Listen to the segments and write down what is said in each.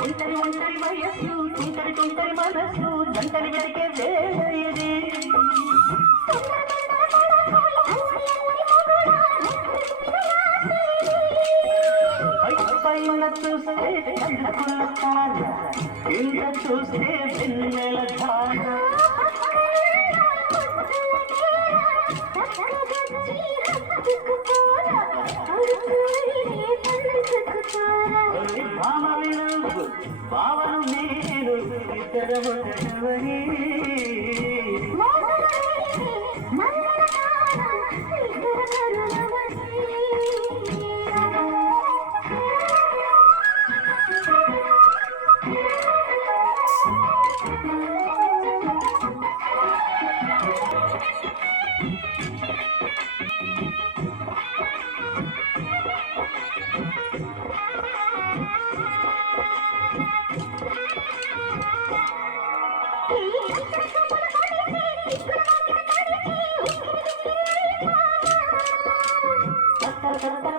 ఒంటరి ఒంటరి వయస్సు తుంటరి తుంటరి మనస్సు జంటని వెతికే వేళ ఇది పైన చూస్తే కళ్ళకున్న తార కింద చూస్తే వెన్నెల ధార భావను నేను ఇతరవని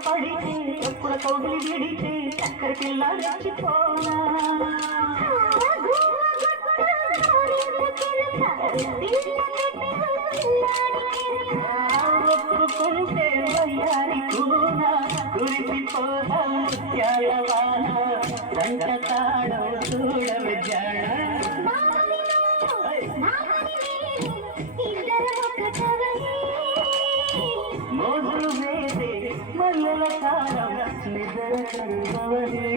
పడితే ఎప్పుడు కౌగిలి విడితే చక్కర పిల్ల రెచ్చిపోనా ఒప్పుకుంటే వయ్యారి కూన కురిసిపోదా ముత్యాలవాన రంగ తాడో చూడవి జన మోజులు వేసే మల్లెల కారం నిద్ర కరువని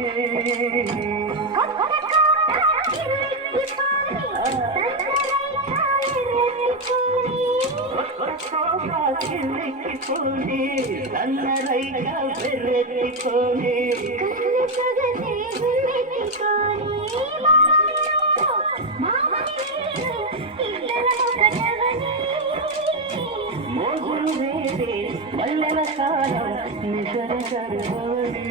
కిల్లిపోని నన్నరైగా వెర్రెత్తిపోని మోజులు వేసే మల్లెల కారం నిద్ర కరువని